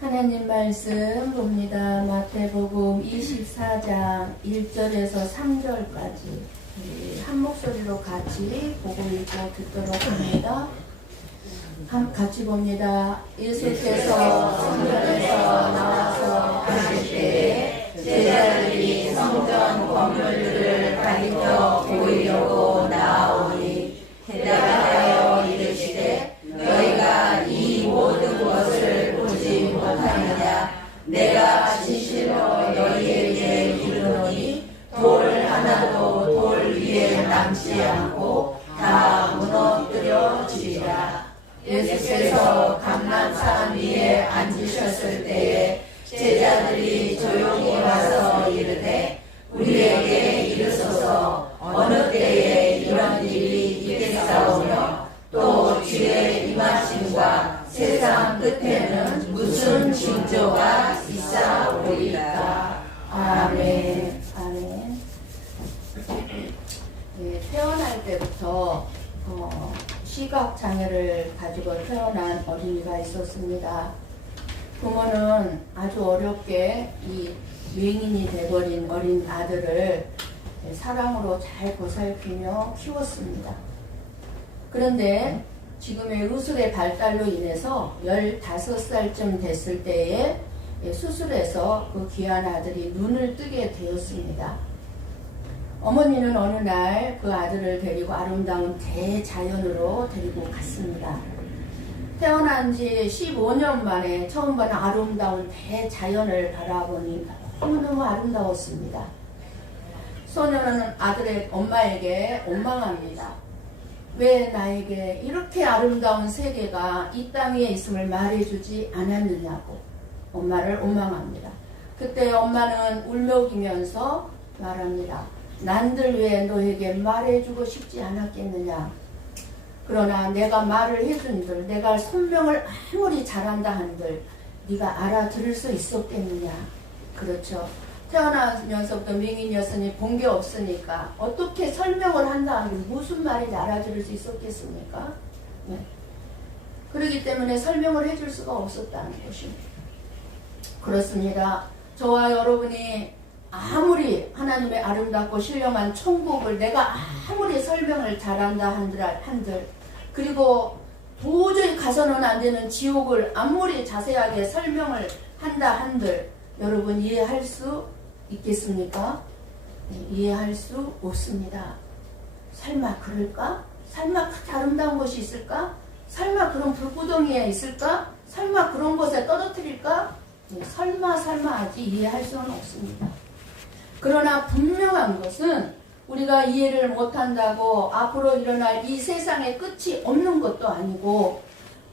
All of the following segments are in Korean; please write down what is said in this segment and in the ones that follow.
하나님 말씀 봅니다. 마태복음 24장 1절에서 3절까지 한 목소리로 같이 보고 읽고 듣도록 합니다. 같이 봅니다. 예수께서 성전에서 나와서 가실 때에 제자들이 성전 건물들을 가리켜 보이려고 나아오니 대답하여 이르시되 너희가 이 모든 것을 보지 못하느냐. 내가 진실로 너희에게 이르노니 돌 하나도 돌 위에 남지 않고 다 무너뜨려지리라. 예수께서 감람산 위에 앉으셨을 때에 제자들이 조용히 와서 이르되 우리에게 이르소서 어느 때에 이런 일이 있겠사오며 또 주의 임하심과 세상 끝에는 무슨 징조가 있사오리까. 아멘. 아멘. 태어날 때부터 시각장애를 가지고 태어난 어린이가 있었습니다. 부모는 아주 어렵게 이 맹인이 돼버린 어린 아들을 사랑으로 잘 보살피며 키웠습니다. 그런데 지금의 의술의 발달로 인해서 15살쯤 됐을 때에 수술해서 그 귀한 아들이 눈을 뜨게 되었습니다. 어머니는 어느 날 그 아들을 데리고 아름다운 대자연으로 데리고 갔습니다. 태어난 지 15년 만에 처음 보는 아름다운 대자연을 바라보니 너무너무 아름다웠습니다. 소녀는 아들의 엄마에게 원망합니다. 왜 나에게 이렇게 아름다운 세계가 이 땅 위에 있음을 말해주지 않았느냐고 엄마를 원망합니다. 그때 엄마는 울먹이면서 말합니다. 난들 왜 너에게 말해주고 싶지 않았겠느냐. 그러나 내가 말을 해준들, 내가 설명을 아무리 잘한다 한들 네가 알아들을 수 있었겠느냐. 그렇죠. 태어나면서부터 맹인이었으니 본 게 없으니까 어떻게 설명을 한다 하면 무슨 말인지 알아들을 수 있었겠습니까? 네. 그렇기 때문에 설명을 해줄 수가 없었다는 것입니다. 그렇습니다. 저와 여러분이 아무리 하나님의 아름답고 신령한 천국을 내가 아무리 설명을 잘한다 한들 그리고 도저히 가서는 안 되는 지옥을 아무리 자세하게 설명을 한다 한들 여러분 이해할 수 있겠습니까? 네, 이해할 수 없습니다. 설마 그럴까? 설마 그렇게 아름다운 곳이 있을까? 설마 그런 불구덩이에 있을까? 설마 그런 곳에 떨어뜨릴까? 네, 설마 하지 이해할 수는 없습니다. 그러나 분명한 것은 우리가 이해를 못한다고 앞으로 일어날 이 세상에 끝이 없는 것도 아니고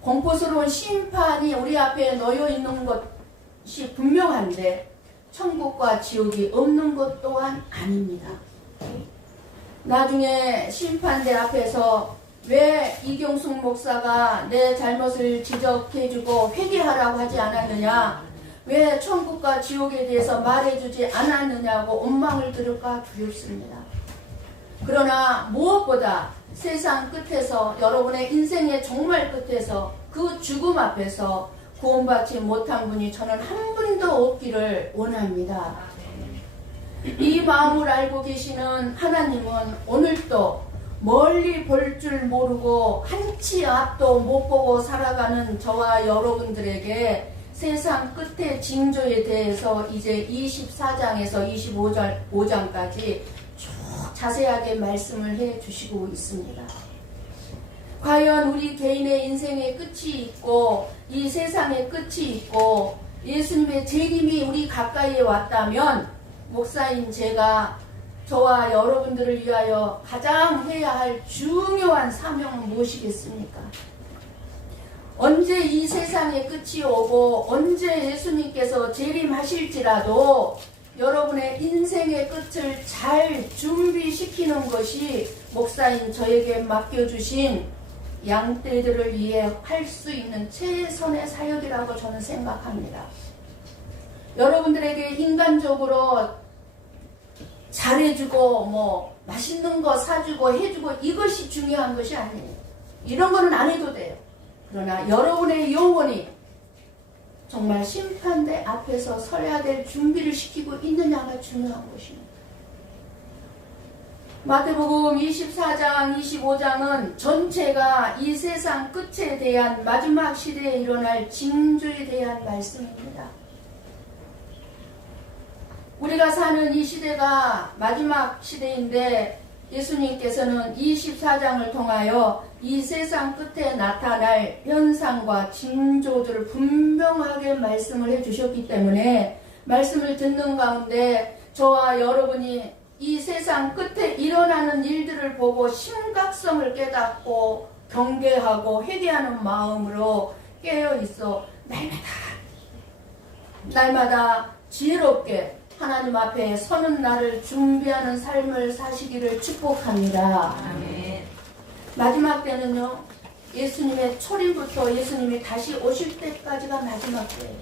공포스러운 심판이 우리 앞에 놓여 있는 것이 분명한데 천국과 지옥이 없는 것 또한 아닙니다. 나중에 심판대 앞에서 왜 이경숙 목사가 내 잘못을 지적해주고 회개하라고 하지 않았느냐, 왜 천국과 지옥에 대해서 말해주지 않았느냐고 원망을 들을까 두렵습니다. 그러나 무엇보다 세상 끝에서 여러분의 인생의 정말 끝에서 그 죽음 앞에서 구원받지 못한 분이 저는 한 분도 없기를 원합니다. 이 마음을 알고 계시는 하나님은 오늘도 멀리 볼 줄 모르고 한치 앞도 못 보고 살아가는 저와 여러분들에게 세상 끝의 징조에 대해서 이제 24장에서 25장까지 쭉 자세하게 말씀을 해 주시고 있습니다. 과연 우리 개인의 인생의 끝이 있고 이 세상의 끝이 있고 예수님의 재림이 우리 가까이에 왔다면 목사인 제가 저와 여러분들을 위하여 가장 해야 할 중요한 사명은 무엇이겠습니까? 언제 이 세상의 끝이 오고 언제 예수님께서 재림하실지라도 여러분의 인생의 끝을 잘 준비시키는 것이 목사인 저에게 맡겨주신 양떼들을 위해 할 수 있는 최선의 사역이라고 저는 생각합니다. 여러분들에게 인간적으로 잘해주고 맛있는 거 사주고 해주고 이것이 중요한 것이 아니에요. 이런 거는 안 해도 돼요. 그러나 여러분의 영혼이 정말 심판대 앞에서 서야 될 준비를 시키고 있느냐가 중요한 것입니다. 마태복음 24장, 25장은 전체가 이 세상 끝에 대한 마지막 시대에 일어날 징조에 대한 말씀입니다. 우리가 사는 이 시대가 마지막 시대인데 예수님께서는 24장을 통하여 이 세상 끝에 나타날 현상과 징조들을 분명하게 말씀을 해주셨기 때문에 말씀을 듣는 가운데 저와 여러분이 이 세상 끝에 일어나는 일들을 보고 심각성을 깨닫고 경계하고 회개하는 마음으로 깨어있어 날마다 지혜롭게 하나님 앞에 서는 날을 준비하는 삶을 사시기를 축복합니다. 아멘. 마지막 때는요, 예수님의 초림부터 예수님이 다시 오실 때까지가 마지막 때예요.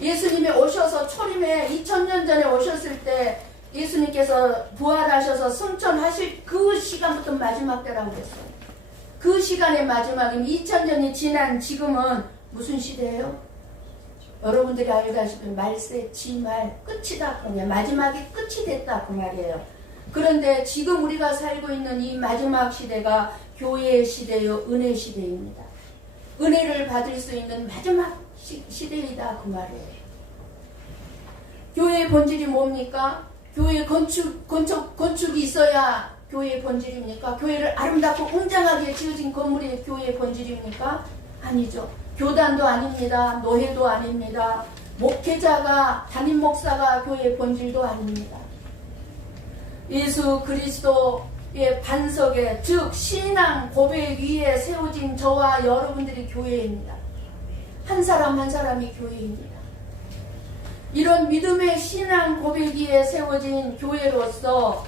예수님이 오셔서 초림에 2000년 전에 오셨을 때 예수님께서 부활하셔서 승천하실 그 시간부터 마지막 때라고 했어요. 그 시간의 마지막이면 2000년이 지난 지금은 무슨 시대예요? 여러분들이 알다시피 말세, 지말, 끝이다. 그냥 마지막이 끝이 됐다. 그 말이에요. 그런데 지금 우리가 살고 있는 이 마지막 시대가 교회의 시대요, 은혜 시대입니다. 은혜를 받을 수 있는 마지막 시대이다. 그 말이에요. 교회의 본질이 뭡니까? 교회 건축이 있어야 교회의 본질입니까? 교회를 아름답고 웅장하게 지어진 건물이 교회의 본질입니까? 아니죠. 교단도 아닙니다. 노회도 아닙니다. 목회자가, 담임 목사가 교회의 본질도 아닙니다. 예수 그리스도의 반석에, 즉 신앙 고백 위에 세워진 저와 여러분들이 교회입니다. 한 사람 한 사람이 교회입니다. 이런 믿음의 신앙 고백 위에 세워진 교회로서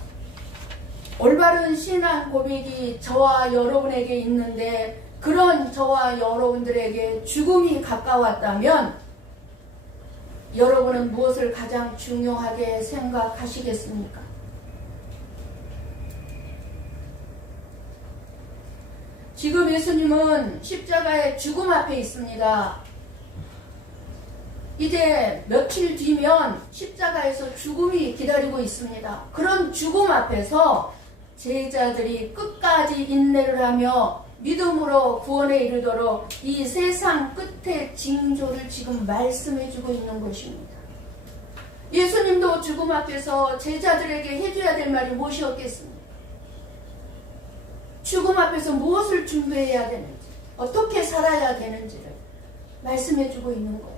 올바른 신앙 고백이 저와 여러분에게 있는데 그런 저와 여러분들에게 죽음이 가까웠다면 여러분은 무엇을 가장 중요하게 생각하시겠습니까? 지금 예수님은 십자가의 죽음 앞에 있습니다. 이제 며칠 뒤면 십자가에서 죽음이 기다리고 있습니다. 그런 죽음 앞에서 제자들이 끝까지 인내를 하며 믿음으로 구원에 이르도록 이 세상 끝의 징조를 지금 말씀해주고 있는 것입니다. 예수님도 죽음 앞에서 제자들에게 해줘야 될 말이 무엇이었겠습니까? 죽음 앞에서 무엇을 준비해야 되는지, 어떻게 살아야 되는지를 말씀해주고 있는 거예요.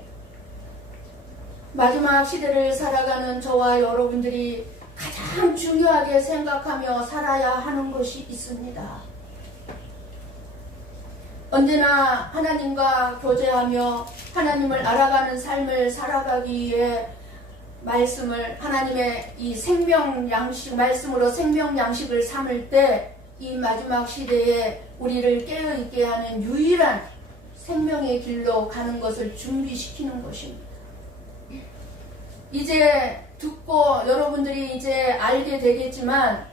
마지막 시대를 살아가는 저와 여러분들이 가장 중요하게 생각하며 살아야 하는 것이 있습니다. 언제나 하나님과 교제하며 하나님을 알아가는 삶을 살아가기 위해 말씀을, 하나님의 이 생명 양식, 말씀으로 생명 양식을 삼을 때 이 마지막 시대에 우리를 깨어있게 하는 유일한 생명의 길로 가는 것을 준비시키는 것입니다. 이제 듣고 여러분들이 이제 알게 되겠지만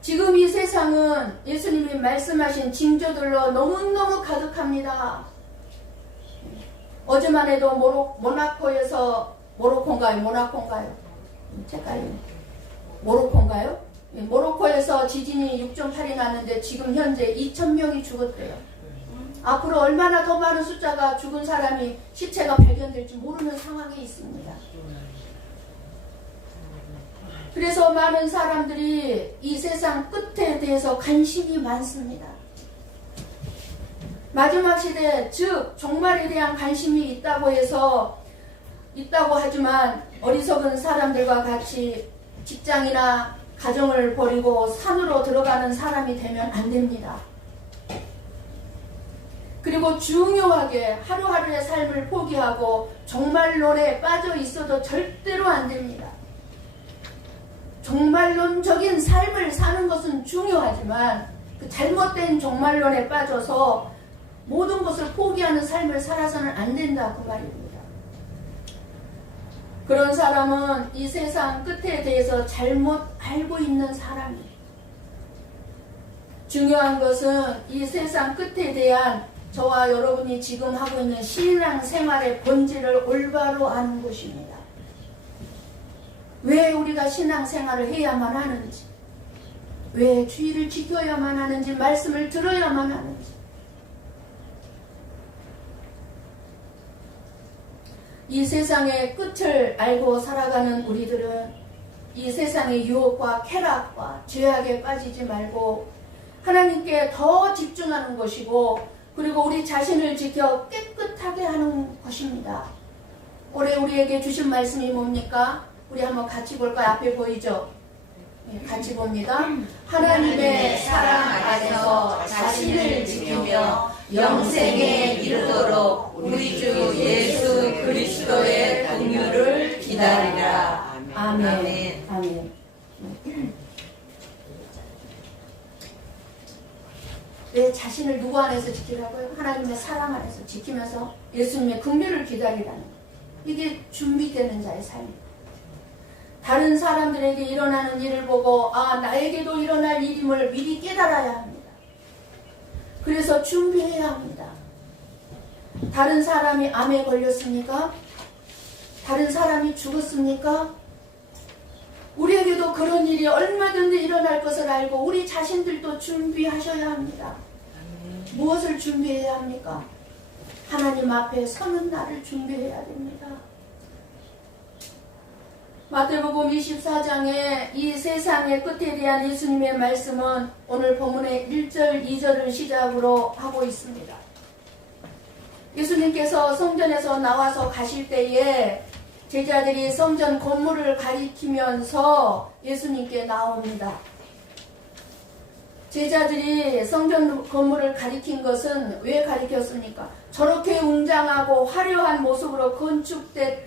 지금 이 세상은 예수님이 말씀하신 징조들로 너무너무 가득합니다. 어제만 해도 모나코인가요? 모로코인가요? 모로코에서 지진이 6.8이 났는데 지금 현재 2,000명이 죽었대요. 앞으로 얼마나 더 많은 숫자가 죽은 사람이 시체가 발견될지 모르는 상황에 있습니다. 그래서 많은 사람들이 이 세상 끝에 대해서 관심이 많습니다. 마지막 시대, 즉 종말에 대한 관심이 있다고 하지만 어리석은 사람들과 같이 직장이나 가정을 버리고 산으로 들어가는 사람이 되면 안 됩니다. 그리고 중요하게 하루하루의 삶을 포기하고 종말론에 빠져 있어도 절대로 안 됩니다. 종말론적인 삶을 사는 것은 중요하지만 그 잘못된 종말론에 빠져서 모든 것을 포기하는 삶을 살아서는 안 된다 그 말입니다. 그런 사람은 이 세상 끝에 대해서 잘못 알고 있는 사람이에요. 중요한 것은 이 세상 끝에 대한 저와 여러분이 지금 하고 있는 신앙생활의 본질을 올바로 아는 것입니다. 왜 우리가 신앙생활을 해야만 하는지, 왜 주의를 지켜야만 하는지, 말씀을 들어야만 하는지. 이 세상의 끝을 알고 살아가는 우리들은 이 세상의 유혹과 쾌락과 죄악에 빠지지 말고 하나님께 더 집중하는 것이고, 그리고 우리 자신을 지켜 깨끗하게 하는 것입니다. 올해 우리에게 주신 말씀이 뭡니까? 우리 한번 같이 볼까요? 앞에 보이죠? 같이 봅니다. 하나님의 사랑 안에서 자신을 지키며 영생에 이르도록 우리 주 예수 그리스도의 긍휼을 기다리라. 아멘. 아멘. 내 자신을 누구 안에서 지키라고요? 하나님의 사랑 안에서 지키면서 예수님의 긍휼을 기다리라는 것. 이게 준비되는 자의 삶입니다. 다른 사람들에게 일어나는 일을 보고 나에게도 일어날 일임을 미리 깨달아야 합니다. 그래서 준비해야 합니다. 다른 사람이 암에 걸렸습니까? 다른 사람이 죽었습니까? 우리에게도 그런 일이 얼마든지 일어날 것을 알고 우리 자신들도 준비하셔야 합니다. 무엇을 준비해야 합니까? 하나님 앞에 서는 날을 준비해야 됩니다. 마태복음 24장의 이 세상의 끝에 대한 예수님의 말씀은 오늘 본문의 1절, 2절을 시작으로 하고 있습니다. 예수님께서 성전에서 나와서 가실 때에 제자들이 성전 건물을 가리키면서 예수님께 나옵니다. 제자들이 성전 건물을 가리킨 것은 왜 가리켰습니까? 저렇게 웅장하고 화려한 모습으로 건축돼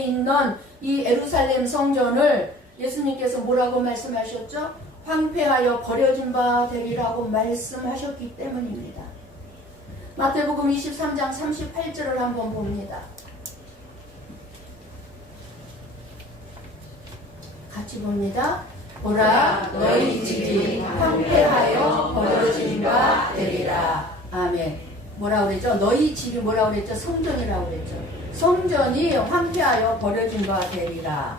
있는 이 예루살렘 성전을 예수님께서 뭐라고 말씀하셨죠? 황폐하여 버려진 바 되리라고 말씀하셨기 때문입니다. 마태복음 23장 38절을 한번 봅니다. 같이 봅니다. 보라, 너희 집이 황폐하여 버려진 바 되리라. 아멘. 뭐라 그랬죠? 너희 집이 뭐라 그랬죠? 성전이라고 그랬죠. 성전이 황폐하여 버려진 바 되리라.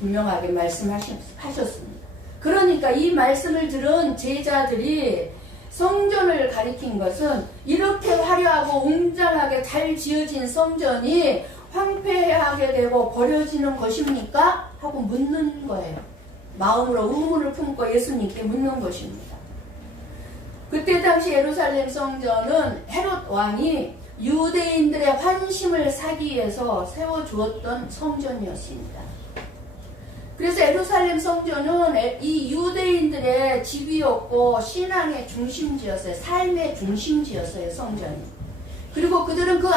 분명하게 말씀하셨습니다. 그러니까 이 말씀을 들은 제자들이 성전을 가리킨 것은 이렇게 화려하고 웅장하게 잘 지어진 성전이 황폐하게 되고 버려지는 것입니까? 하고 묻는 거예요. 마음으로 의문을 품고 예수님께 묻는 것입니다. 그때 당시 예루살렘 성전은 헤롯 왕이 유대인들의 환심을 사기 위해서 세워주었던 성전이었습니다. 그래서 예루살렘 성전은 이 유대인들의 집이었고 신앙의 중심지였어요. 삶의 중심지였어요, 성전이. 그리고 그들은 그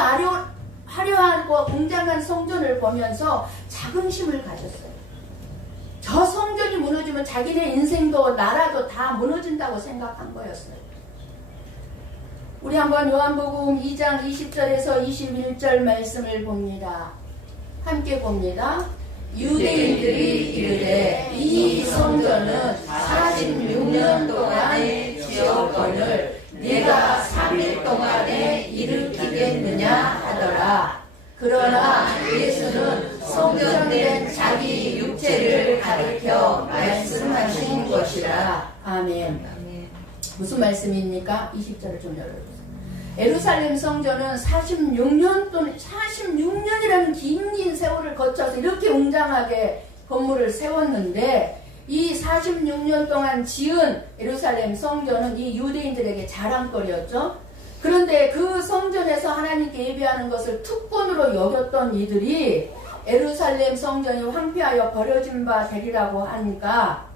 화려하고 웅장한 성전을 보면서 자긍심을 가졌어요. 저 성전이 무너지면 자기네 인생도 나라도 다 무너진다고 생각한 거였어요. 우리 한번 요한복음 2장 20절에서 21절 말씀을 봅니다. 함께 봅니다. 유대인들이 이르되 이 성전은 46년 동안의 지었거늘 네가 3일 동안에 일으키겠느냐 하더라. 그러나 예수는 성전된 자기 육체를 가리켜 말씀하신 것이라. 아멘. 무슨 말씀입니까? 20절을 좀 열어주세요. 예루살렘 성전은 46년이라는 긴 세월을 거쳐서 이렇게 웅장하게 건물을 세웠는데 이 46년 동안 지은 예루살렘 성전은 이 유대인들에게 자랑거리였죠. 그런데 그 성전에서 하나님께 예배하는 것을 특권으로 여겼던 이들이 예루살렘 성전이 황폐하여 버려진 바 되리라고 하니까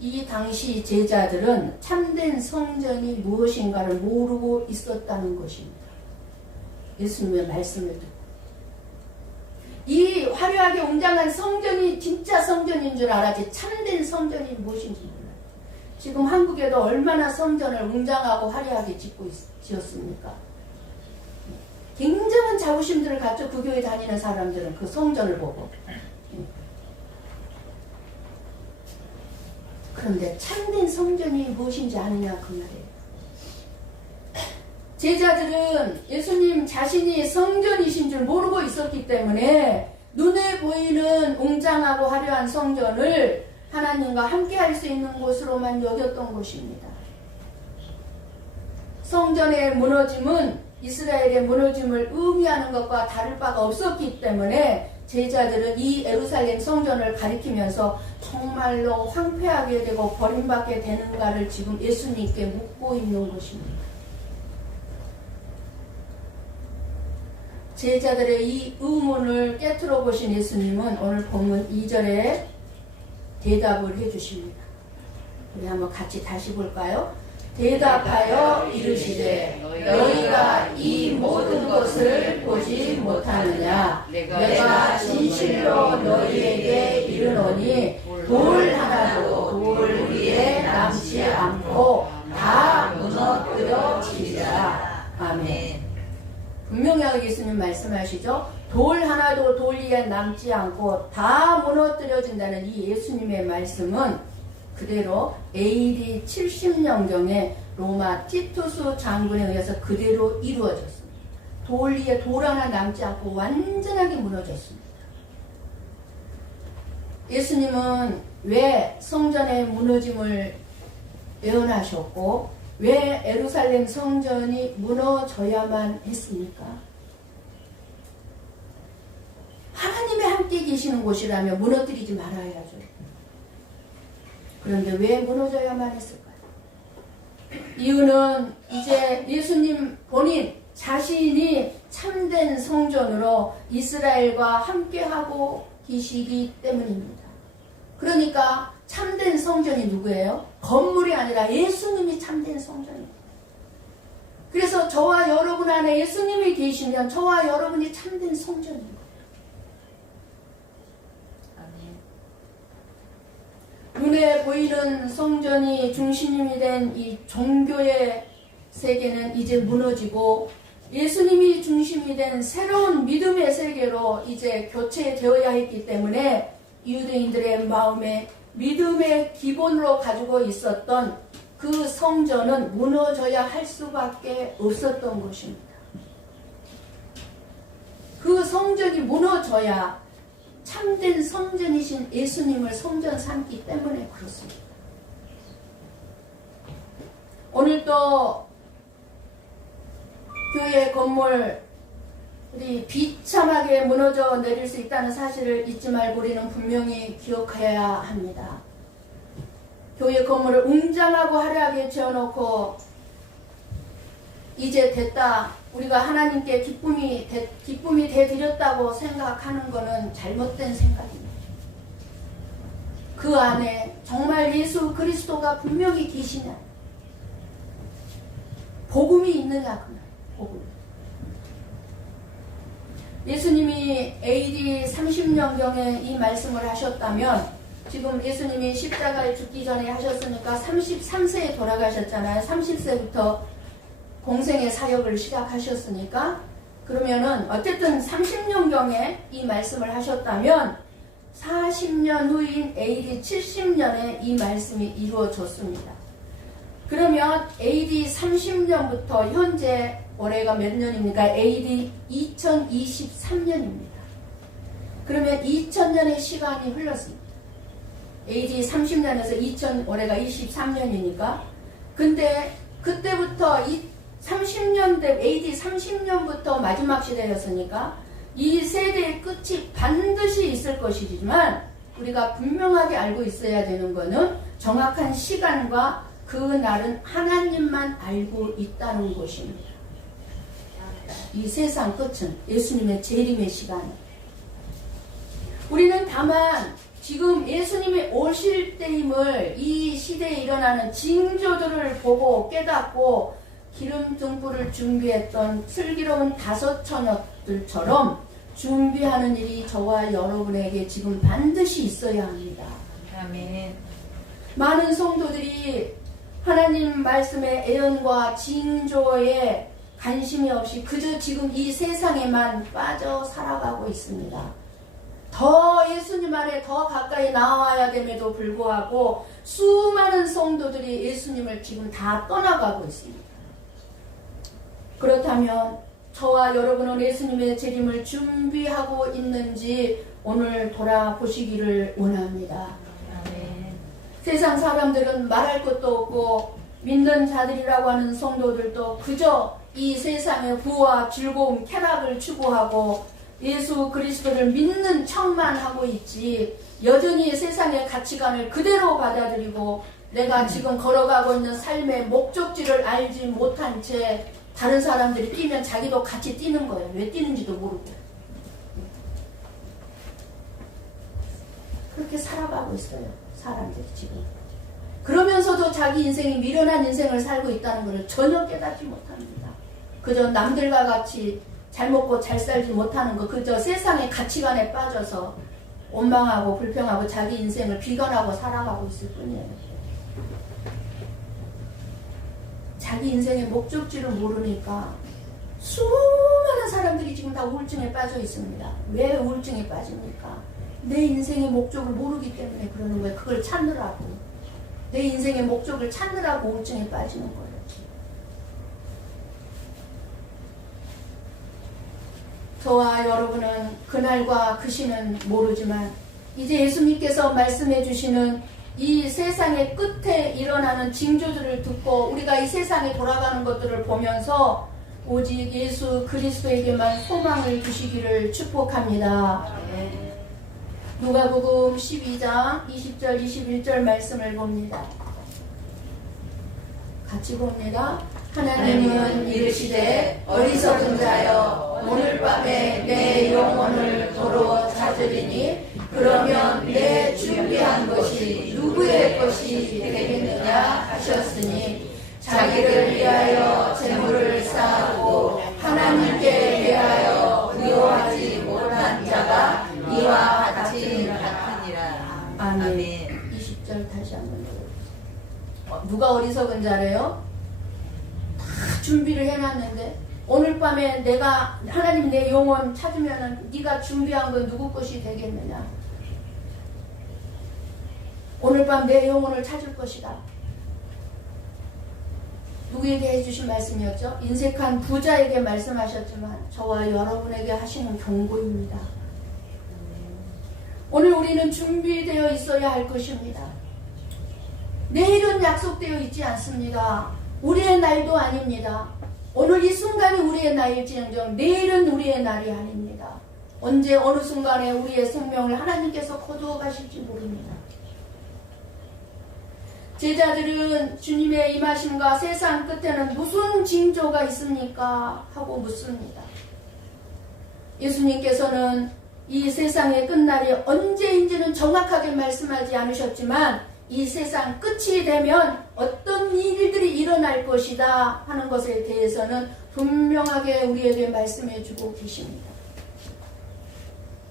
이 당시 제자들은 참된 성전이 무엇인가를 모르고 있었다는 것입니다. 예수님의 말씀을 듣고 이 화려하게 웅장한 성전이 진짜 성전인 줄 알았지 참된 성전이 무엇인지 몰라요. 지금 한국에도 얼마나 성전을 웅장하고 화려하게 지었습니까? 굉장한 자부심들을 갖죠. 그 교회 다니는 사람들은 그 성전을 보고. 그런데 참된 성전이 무엇인지 아느냐 그 말이에요. 제자들은 예수님 자신이 성전이신 줄 모르고 있었기 때문에 눈에 보이는 웅장하고 화려한 성전을 하나님과 함께 할 수 있는 곳으로만 여겼던 것입니다. 성전의 무너짐은 이스라엘의 무너짐을 의미하는 것과 다를 바가 없었기 때문에 제자들은 이 예루살렘 성전을 가리키면서 정말로 황폐하게 되고 버림받게 되는가를 지금 예수님께 묻고 있는 것입니다. 제자들의 이 의문을 깨트려 보신 예수님은 오늘 본문 2절에 대답을 해주십니다. 우리 한번 같이 다시 볼까요? 대답하여 이르시되 너희가 이 모든 것을 보지 못하느냐? 내가 진실로 너희에게 이르노니 돌 하나도 돌 위에 남지 않고 다 무너뜨려지리라. 아멘. 분명히 예수님 말씀하시죠. 돌 하나도 돌 위에 남지 않고 다 무너뜨려진다는 이 예수님의 말씀은 그대로 AD 70년경에 로마 티투스 장군에 의해서 그대로 이루어졌습니다. 돌 위에 돌 하나 남지 않고 완전하게 무너졌습니다. 예수님은 왜 성전의 무너짐을 예언하셨고 왜 예루살렘 성전이 무너져야만 했습니까? 하나님이 함께 계시는 곳이라면 무너뜨리지 말아야죠. 그런데 왜 무너져야만 했을까요? 이유는 이제 예수님 본인 자신이 참된 성전으로 이스라엘과 함께하고 계시기 때문입니다. 그러니까 참된 성전이 누구예요? 건물이 아니라 예수님이 참된 성전입니다. 그래서 저와 여러분 안에 예수님이 계시면 저와 여러분이 참된 성전입니다. 눈에 보이는 성전이 중심이 된 이 종교의 세계는 이제 무너지고 예수님이 중심이 된 새로운 믿음의 세계로 이제 교체되어야 했기 때문에 유대인들의 마음에 믿음의 기본으로 가지고 있었던 그 성전은 무너져야 할 수밖에 없었던 것입니다. 그 성전이 무너져야 참된 성전이신 예수님을 성전 삼기 때문에 그렇습니다. 오늘도 교회 건물이 비참하게 무너져 내릴 수 있다는 사실을 잊지 말고 우리는 분명히 기억해야 합니다. 교회 건물을 웅장하고 화려하게 지어놓고 이제 됐다, 우리가 하나님께 기쁨이 되드렸다고 생각하는 것은 잘못된 생각입니다. 그 안에 정말 예수 그리스도가 분명히 계시냐, 복음이 있느냐, 복음. 예수님이 AD 30년경에 이 말씀을 하셨다면 지금 예수님이 십자가에 죽기 전에 하셨으니까 33세에 돌아가셨잖아요. 30세부터 공생의 사역을 시작하셨으니까 그러면은 어쨌든 30년경에 이 말씀을 하셨다면 40년 후인 AD 70년에 이 말씀이 이루어졌습니다. 그러면 AD 30년부터 현재 올해가 몇 년입니까? AD 2023년입니다. 그러면 2000년의 시간이 흘렀습니다. AD 30년에서 올해가 23년이니까 근데 그때부터 30년대 AD 30년부터 마지막 시대였으니까 이 세대의 끝이 반드시 있을 것이지만 우리가 분명하게 알고 있어야 되는 것은 정확한 시간과 그 날은 하나님만 알고 있다는 것입니다. 이 세상 끝은 예수님의 재림의 시간. 우리는 다만 지금 예수님이 오실 때임을 이 시대에 일어나는 징조들을 보고 깨닫고 기름 등불을 준비했던 슬기로운 다섯 처녀들처럼 준비하는 일이 저와 여러분에게 지금 반드시 있어야 합니다. 아멘. 많은 성도들이 하나님 말씀의 애언과 징조에 관심이 없이 그저 지금 이 세상에만 빠져 살아가고 있습니다. 더 예수님 안에 더 가까이 나와야 됨에도 불구하고 수많은 성도들이 예수님을 지금 다 떠나가고 있습니다. 그렇다면 저와 여러분은 예수님의 재림을 준비하고 있는지 오늘 돌아보시기를 원합니다. 세상 사람들은 말할 것도 없고 믿는 자들이라고 하는 성도들도 그저 이 세상의 부와 즐거움, 쾌락을 추구하고 예수 그리스도를 믿는 척만 하고 있지 여전히 세상의 가치관을 그대로 받아들이고 내가 지금 걸어가고 있는 삶의 목적지를 알지 못한 채 다른 사람들이 뛰면 자기도 같이 뛰는 거예요. 왜 뛰는지도 모르고. 그렇게 살아가고 있어요. 사람들이 지금. 그러면서도 자기 인생이 미련한 인생을 살고 있다는 것을 전혀 깨닫지 못합니다. 그저 남들과 같이 잘 먹고 잘 살지 못하는 것, 그저 세상의 가치관에 빠져서 원망하고 불평하고 자기 인생을 비관하고 살아가고 있을 뿐이에요. 자기 인생의 목적지를 모르니까 수많은 사람들이 지금 다 우울증에 빠져 있습니다. 왜 우울증에 빠집니까? 내 인생의 목적을 모르기 때문에 그러는 거예요. 그걸 찾느라고. 내 인생의 목적을 찾느라고 우울증에 빠지는 거예요. 저와 여러분은 그날과 그 시는 모르지만 이제 예수님께서 말씀해 주시는 이 세상의 끝에 일어나는 징조들을 듣고 우리가 이 세상에 돌아가는 것들을 보면서 오직 예수 그리스도에게만 소망을 주시기를 축복합니다. 누가복음 12장 20절 21절 말씀을 봅니다. 같이 봅니다. 하나님은 이르시되 어리석은 자여 오늘 밤에 내 영혼을 도로 찾으리니 그러면 내 준비한 것이 누구의 것이 되겠느냐 하셨으니 자기를 위하여 재물을 쌓고 하나님께 대하여 부여하지 못한 자가 이와 같으니라. 아멘. 20절 다시 한번 읽어보세요. 누가 어리석은 자래요? 다 준비를 해놨는데 오늘 밤에 내가 하나님 내 영혼 찾으면은 네가 준비한 건 누구 것이 되겠느냐? 오늘 밤 내 영혼을 찾을 것이다. 누구에게 해주신 말씀이었죠? 인색한 부자에게 말씀하셨지만 저와 여러분에게 하시는 경고입니다. 오늘 우리는 준비되어 있어야 할 것입니다. 내일은 약속되어 있지 않습니다. 우리의 날도 아닙니다. 오늘 이 순간이 우리의 날일지언정 내일은 우리의 날이 아닙니다. 언제 어느 순간에 우리의 생명을 하나님께서 거두어 가실지 모릅니다. 제자들은 주님의 임하심과 세상 끝에는 무슨 징조가 있습니까? 하고 묻습니다. 예수님께서는 이 세상의 끝날이 언제인지는 정확하게 말씀하지 않으셨지만 이 세상 끝이 되면 어떤 일들이 일어날 것이다 하는 것에 대해서는 분명하게 우리에게 말씀해 주고 계십니다.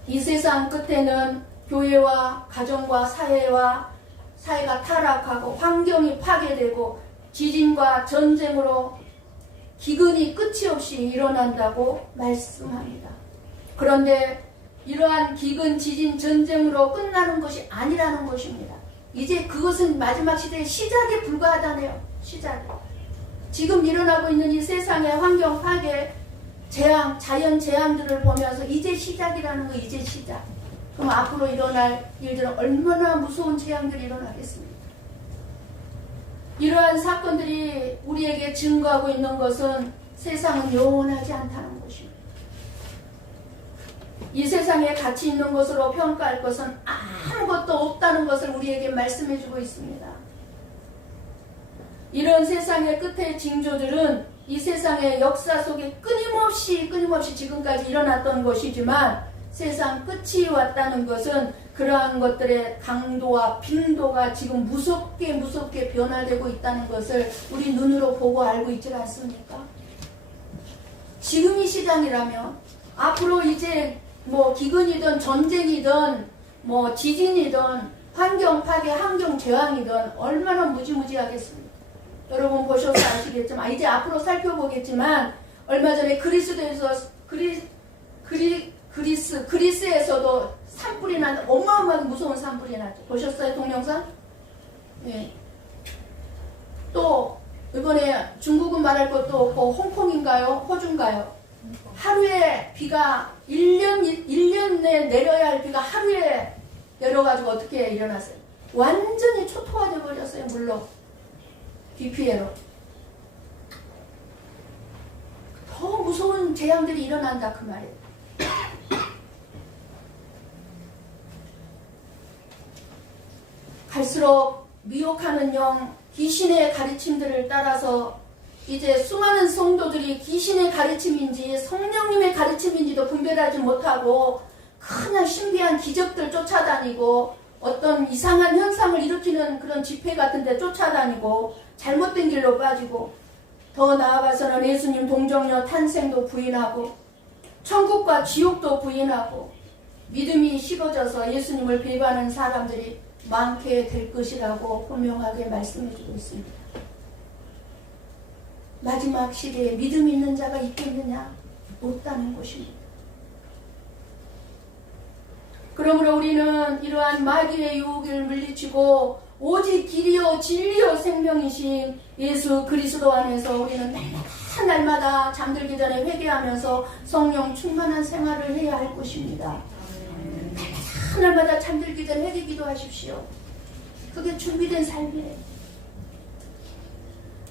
이 세상 끝에는 교회와 가정과 사회가 타락하고 환경이 파괴되고 지진과 전쟁으로 기근이 끝이 없이 일어난다고 말씀합니다. 그런데 이러한 기근, 지진, 전쟁으로 끝나는 것이 아니라는 것입니다. 이제 그것은 마지막 시대의 시작에 불과하다네요. 시작. 지금 일어나고 있는 이 세상의 환경 파괴, 재앙, 자연 재앙들을 보면서 이제 시작이라는 거, 이제 시작. 그럼 앞으로 일어날 일들은 얼마나 무서운 재앙들이 일어나겠습니까? 이러한 사건들이 우리에게 증거하고 있는 것은 세상은 영원하지 않다는 것입니다. 이 세상에 가치 있는 것으로 평가할 것은 아무것도 없다는 것을 우리에게 말씀해주고 있습니다. 이런 세상의 끝의 징조들은 이 세상의 역사 속에 끊임없이 지금까지 일어났던 것이지만 세상 끝이 왔다는 것은 그러한 것들의 강도와 빈도가 지금 무섭게 변화되고 있다는 것을 우리 눈으로 보고 알고 있지 않습니까? 지금이 시작이라면 앞으로 이제 기근이든 전쟁이든 지진이든 환경 파괴, 환경 재앙이든 얼마나 무지무지하겠습니까? 여러분 보셔서 아시겠지만 이제 앞으로 살펴보겠지만 얼마 전에 그리스에서도 산불이 난 어마어마하게 무서운 산불이 났죠. 보셨어요 동영상? 예. 또 이번에 중국은 말할 것도 없고 홍콩인가요? 호주인가요? 하루에 비가 1년 내에 내려야 할 비가 하루에 내려가지고 어떻게 일어났어요? 완전히 초토화돼 버렸어요. 물로 비 피해로. 더 무서운 재앙들이 일어난다 그 말이에요. 갈수록 미혹하는 영, 귀신의 가르침들을 따라서 이제 수많은 성도들이 귀신의 가르침인지 성령님의 가르침인지도 분별하지 못하고 그냥 신비한 기적들 쫓아다니고 어떤 이상한 현상을 일으키는 그런 집회 같은 데 쫓아다니고 잘못된 길로 빠지고 더 나아가서는 예수님 동정녀 탄생도 부인하고 천국과 지옥도 부인하고 믿음이 식어져서 예수님을 배반하는 사람들이 많게 될 것이라고 분명하게 말씀해주고 있습니다. 마지막 시대에 믿음 있는 자가 있겠느냐? 없다는 것입니다. 그러므로 우리는 이러한 마귀의 유혹을 물리치고 오직 길이요 진리요 생명이신 예수 그리스도 안에서 우리는 날마다 잠들기 전에 회개하면서 성령 충만한 생활을 해야 할 것입니다. 날마다 잠들기 전에 회개 기도하십시오. 그게 준비된 삶이에요.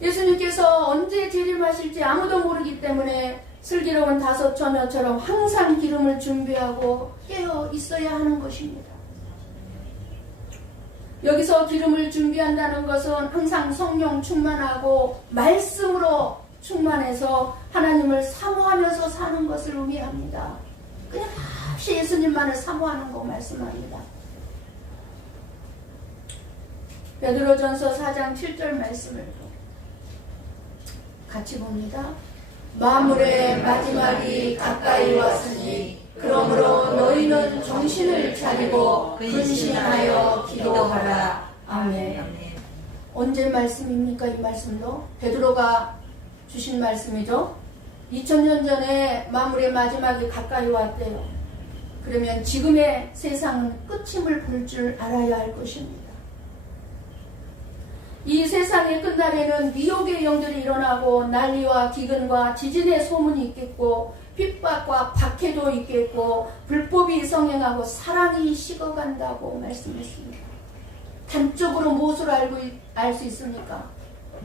예수님께서 언제 재림하실지 아무도 모르기 때문에 슬기로운 다섯 처녀처럼 항상 기름을 준비하고 깨어 있어야 하는 것입니다. 여기서 기름을 준비한다는 것은 항상 성령 충만하고 말씀으로 충만해서 하나님을 사모하면서 사는 것을 의미합니다. 그냥 없이 예수님만을 사모하는 거 말씀합니다. 베드로전서 4장 7절 말씀을 같이 봅니다. 만물의 마지막이 가까이 왔으니 그러므로 너희는 정신을 차리고 근신하여 기도하라. 아멘. 언제 말씀입니까? 이 말씀도 베드로가 주신 말씀이죠. 2000년 전에 만물의 마지막이 가까이 왔대요. 그러면 지금의 세상은 끝임을 볼 줄 알아야 할 것입니다. 이 세상의 끝날에는 미혹의 영들이 일어나고 난리와 기근과 지진의 소문이 있겠고 핍박과 박해도 있겠고 불법이 성행하고 사랑이 식어간다고 말씀했습니다. 단적으로 무엇을 알 수 있습니까?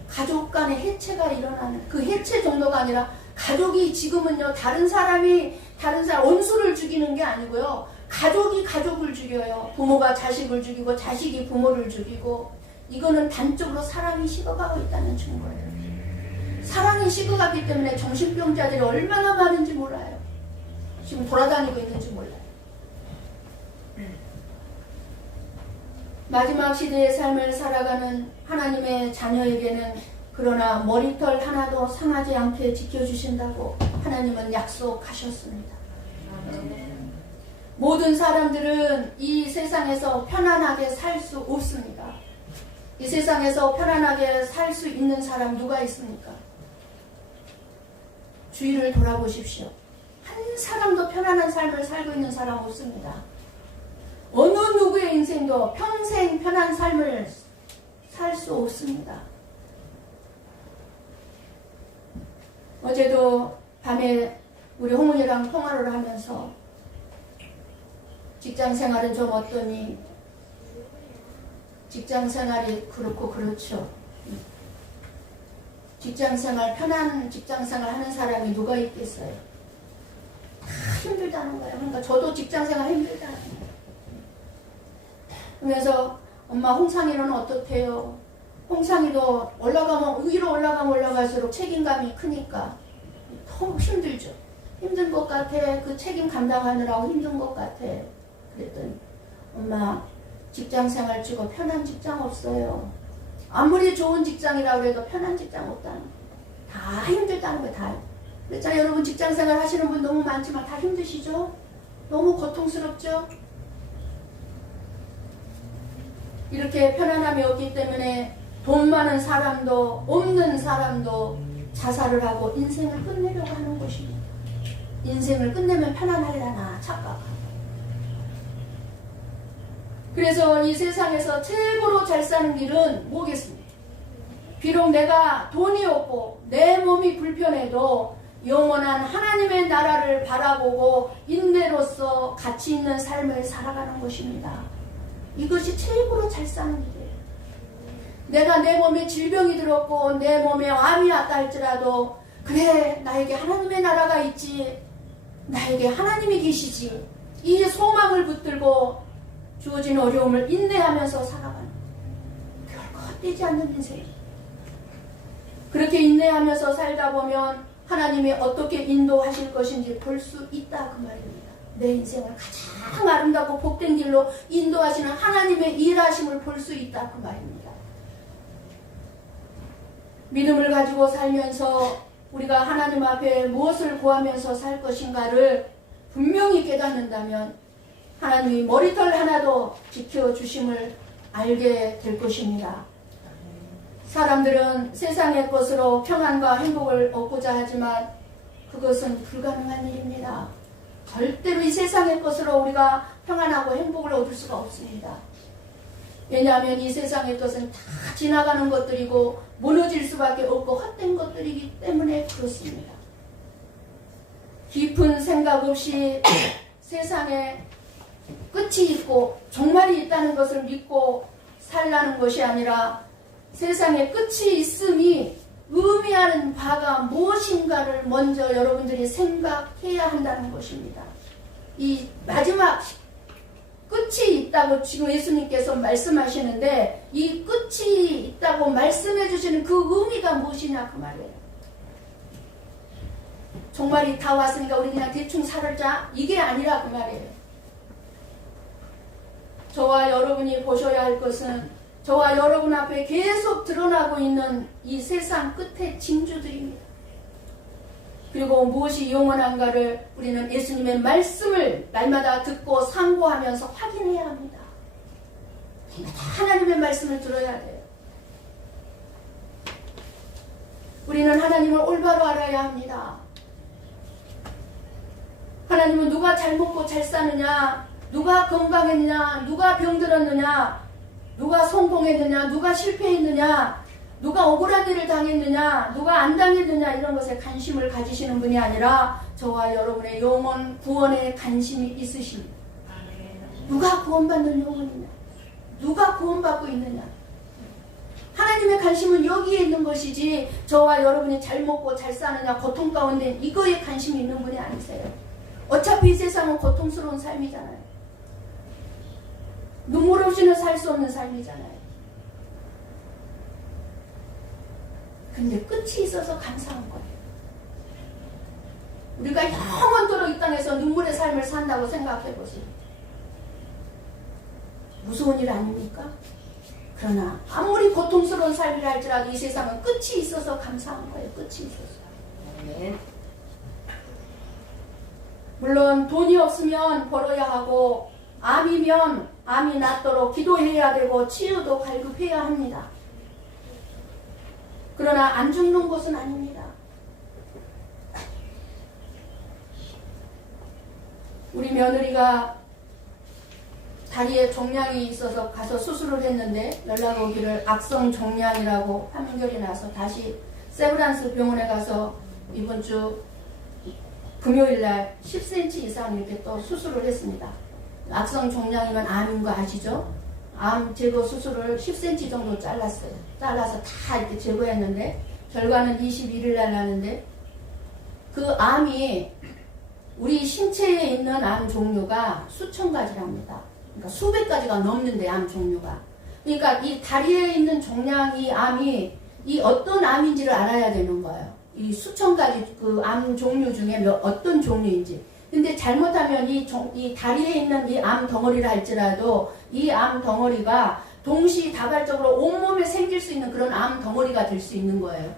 가족 간의 해체가 일어나는 그 해체 정도가 아니라 가족이 지금은요 다른 사람 원수를 죽이는 게 아니고요 가족이 가족을 죽여요. 부모가 자식을 죽이고 자식이 부모를 죽이고 이거는 단적으로 사랑이 식어가고 있다는 증거예요. 사랑이 식어가기 때문에 정신병자들이 얼마나 많은지 몰라요. 지금 돌아다니고 있는지 몰라요. 마지막 시대의 삶을 살아가는 하나님의 자녀에게는 그러나 머리털 하나도 상하지 않게 지켜주신다고 하나님은 약속하셨습니다. 모든 사람들은 이 세상에서 편안하게 살 수 없습니다. 이 세상에서 편안하게 살 수 있는 사람 누가 있습니까? 주위를 돌아보십시오. 한 사람도 편안한 삶을 살고 있는 사람 없습니다. 어느 누구의 인생도 평생 편안한 삶을 살 수 없습니다. 어제도 밤에 우리 홍은이랑 통화를 하면서 직장 생활은 좀 어떠니? 직장 생활이 그렇고 그렇죠. 직장 생활, 편한 직장 생활 하는 사람이 누가 있겠어요? 다 힘들다는 거예요. 그러니까 저도 직장 생활 힘들다는 거예요. 그러면서 엄마 홍상이는 어떻대요? 홍상이도 위로 올라가면 올라갈수록 책임감이 크니까 너무 힘들죠. 힘든 것 같아. 그 책임 감당하느라고 힘든 것 같아. 그랬더니 엄마 직장 생활 치고 편한 직장 없어요. 아무리 좋은 직장이라고 해도 편한 직장 없다는 거예요. 다 힘들다는 거예요. 다. 그렇죠? 여러분 직장 생활 하시는 분 너무 많지만 다 힘드시죠? 너무 고통스럽죠? 이렇게 편안함이 없기 때문에 돈 많은 사람도 없는 사람도 자살을 하고 인생을 끝내려고 하는 것입니다. 인생을 끝내면 편안하려나 착각하고. 그래서 이 세상에서 최고로 잘 사는 길은 뭐겠습니까? 비록 내가 돈이 없고 내 몸이 불편해도 영원한 하나님의 나라를 바라보고 인내로서 가치 있는 삶을 살아가는 것입니다. 이것이 최고로 잘 사는 길이에요. 내가 내 몸에 질병이 들었고 내 몸에 암이 왔다 할지라도 그래, 나에게 하나님의 나라가 있지, 나에게 하나님이 계시지, 이 소망을 붙들고 주어진 어려움을 인내하면서 살아가는 결코 헛되지 않는 인생. 그렇게 인내하면서 살다 보면 하나님이 어떻게 인도하실 것인지 볼 수 있다 그 말입니다. 내 인생을 가장 아름답고 복된 길로 인도하시는 하나님의 일하심을 볼 수 있다 그 말입니다. 믿음을 가지고 살면서 우리가 하나님 앞에 무엇을 구하면서 살 것인가를 분명히 깨닫는다면 하나님이 머리털 하나도 지켜주심을 알게 될 것입니다. 사람들은 세상의 것으로 평안과 행복을 얻고자 하지만 그것은 불가능한 일입니다. 절대로 이 세상의 것으로 우리가 평안하고 행복을 얻을 수가 없습니다. 왜냐하면 이 세상의 것은 다 지나가는 것들이고 무너질 수밖에 없고 헛된 것들이기 때문에 그렇습니다. 깊은 생각 없이 세상에 끝이 있고 종말이 있다는 것을 믿고 살라는 것이 아니라 세상에 끝이 있음이 의미하는 바가 무엇인가를 먼저 여러분들이 생각해야 한다는 것입니다. 이 마지막 끝이 있다고 지금 예수님께서 말씀하시는데 이 끝이 있다고 말씀해 주시는 그 의미가 무엇이냐 그 말이에요. 종말이 다 왔으니까 우리 그냥 대충 살자 이게 아니라 그 말이에요. 저와 여러분이 보셔야 할 것은 저와 여러분 앞에 계속 드러나고 있는 이 세상 끝의 징조들입니다. 그리고 무엇이 영원한가를 우리는 예수님의 말씀을 날마다 듣고 상고하면서 확인해야 합니다. 하나님의 말씀을 들어야 돼요. 우리는 하나님을 올바로 알아야 합니다. 하나님은 누가 잘 먹고 잘 사느냐, 누가 건강했느냐, 누가 병들었느냐, 누가 성공했느냐, 누가 실패했느냐, 누가 억울한 일을 당했느냐, 누가 안 당했느냐 이런 것에 관심을 가지시는 분이 아니라 저와 여러분의 영혼 구원에 관심이 있으십니다. 누가 구원받는 영혼이냐, 누가 구원받고 있느냐. 하나님의 관심은 여기에 있는 것이지 저와 여러분이 잘 먹고 잘 사느냐, 고통 가운데 이거에 관심이 있는 분이 아니세요. 어차피 이 세상은 고통스러운 삶이잖아요. 눈물 없이는 살 수 없는 삶이잖아요. 근데 끝이 있어서 감사한 거예요. 우리가 영원토록 이 땅에서 눈물의 삶을 산다고 생각해 보세요. 무서운 일 아닙니까? 그러나 아무리 고통스러운 삶이라 할지라도 이 세상은 끝이 있어서 감사한 거예요. 끝이 있어서. 네. 물론 돈이 없으면 벌어야 하고 암이면 암이 낫도록 기도해야 되고 치유도 갈급해야 합니다. 그러나 안 죽는 것은 아닙니다. 우리 며느리가 다리에 종양이 있어서 가서 수술을 했는데 연락 오기를 악성 종양이라고 판결이 나서 다시 세브란스 병원에 가서 이번 주 금요일날 10cm 이상 이렇게 또 수술을 했습니다. 악성 종양이면 암인 거 아시죠? 암 제거 수술을 10cm 정도 잘랐어요. 잘라서 다 이렇게 제거했는데 결과는 21일 날 나는데 그 암이 우리 신체에 있는 암 종류가 수천 가지랍니다. 그러니까 수백 가지가 넘는데 암 종류가. 그러니까 이 다리에 있는 종양이 암이 이 어떤 암인지를 알아야 되는 거예요. 이 수천 가지 그 암 종류 중에 어떤 종류인지. 근데 잘못하면 이 다리에 있는 이 암 덩어리를 할지라도 이 암 덩어리가 동시다발적으로 온몸에 생길 수 있는 그런 암 덩어리가 될 수 있는 거예요.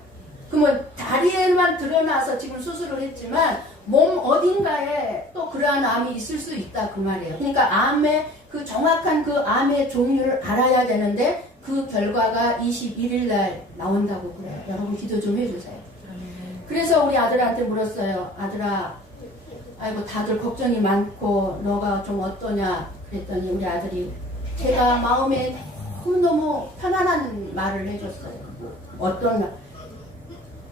그러면 다리에만 드러나서 지금 수술을 했지만 몸 어딘가에 또 그러한 암이 있을 수 있다 그 말이에요. 그러니까 암의 그 정확한 그 암의 종류를 알아야 되는데 그 결과가 21일 날 나온다고 그래요. 여러분 기도 좀 해주세요. 그래서 우리 아들한테 물었어요. 아들아, 아이고 다들 걱정이 많고 너가 좀 어떠냐 그랬더니 우리 아들이 제가 마음에 너무너무 편안한 말을 해줬어요. 어떤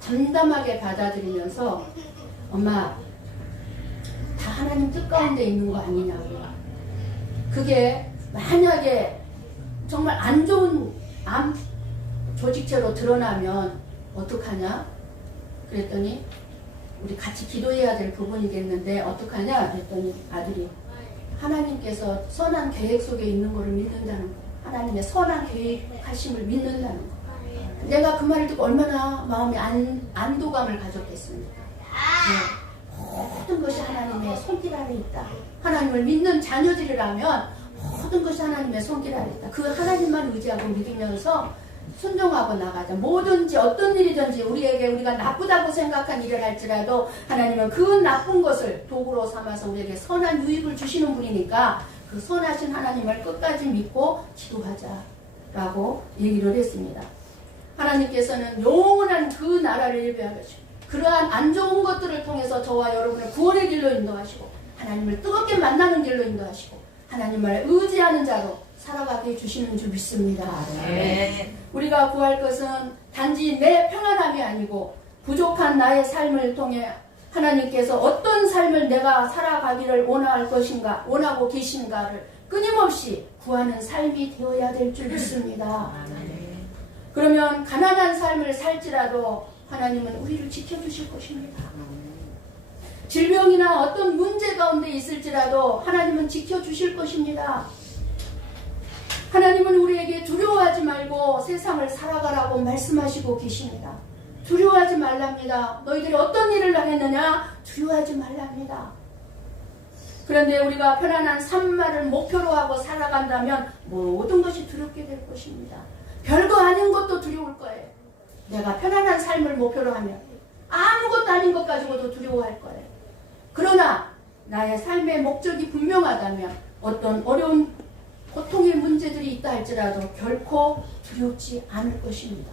담담하게 받아들이면서 엄마 다 하나님 뜻 가운데 있는 거 아니냐고. 그게 만약에 정말 안 좋은 암 조직체로 드러나면 어떡하냐? 그랬더니 우리 같이 기도해야 될 부분이겠는데 어떡하냐? 그랬더니 아들이 하나님께서 선한 계획 속에 있는 것을 믿는다는 거. 하나님의 선한 계획하심을 믿는다는 거. 내가 그 말을 듣고 얼마나 마음에 안도감을 가졌겠습니까? 네. 모든 것이 하나님의 손길 아래 있다. 하나님을 믿는 자녀들이라면 모든 것이 하나님의 손길 아래 있다. 그 하나님만 의지하고 믿으면서 순종하고 나가자. 뭐든지 어떤 일이든지 우리가 나쁘다고 생각한 일을 할지라도 하나님은 그 나쁜 것을 도구로 삼아서 우리에게 선한 유익을 주시는 분이니까 그 선하신 하나님을 끝까지 믿고 기도하자라고 얘기를 했습니다. 하나님께서는 영원한 그 나라를 예배하시고 그러한 안 좋은 것들을 통해서 저와 여러분을 구원의 길로 인도하시고 하나님을 뜨겁게 만나는 길로 인도하시고 하나님을 의지하는 자로 살아가게 해주시는 줄 믿습니다. 네. 우리가 구할 것은 단지 내 평안함이 아니고 부족한 나의 삶을 통해 하나님께서 어떤 삶을 내가 살아가기를 원하고 계신가를 끊임없이 구하는 삶이 되어야 될 줄 믿습니다. 그러면 가난한 삶을 살지라도 하나님은 우리를 지켜주실 것입니다. 질병이나 어떤 문제 가운데 있을지라도 하나님은 지켜주실 것입니다. 하나님은 우리에게 두려워하지 말고 세상을 살아가라고 말씀하시고 계십니다. 두려워하지 말랍니다. 너희들이 어떤 일을 하겠느냐? 두려워하지 말랍니다. 그런데 우리가 편안한 삶만을 목표로 하고 살아간다면 모든 것이 두렵게 될 것입니다. 별거 아닌 것도 두려울 거예요. 내가 편안한 삶을 목표로 하면 아무것도 아닌 것 가지고도 두려워할 거예요. 그러나 나의 삶의 목적이 분명하다면 어떤 어려운 고통의 문제들이 있다 할지라도 결코 두렵지 않을 것입니다.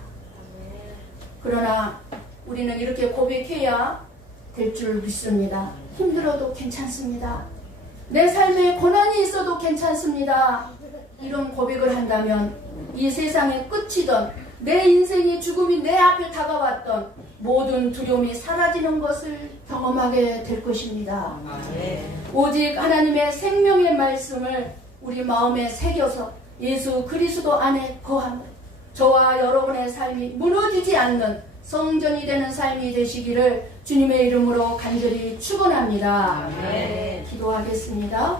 그러나 우리는 이렇게 고백해야 될 줄 믿습니다. 힘들어도 괜찮습니다. 내 삶에 고난이 있어도 괜찮습니다. 이런 고백을 한다면 이 세상의 끝이던 내 인생의 죽음이 내 앞에 다가왔던 모든 두려움이 사라지는 것을 경험하게 될 것입니다. 오직 하나님의 생명의 말씀을 우리 마음에 새겨서 예수 그리스도 안에 거하는 저와 여러분의 삶이 무너지지 않는 성전이 되는 삶이 되시기를 주님의 이름으로 간절히 축원합니다. 기도하겠습니다.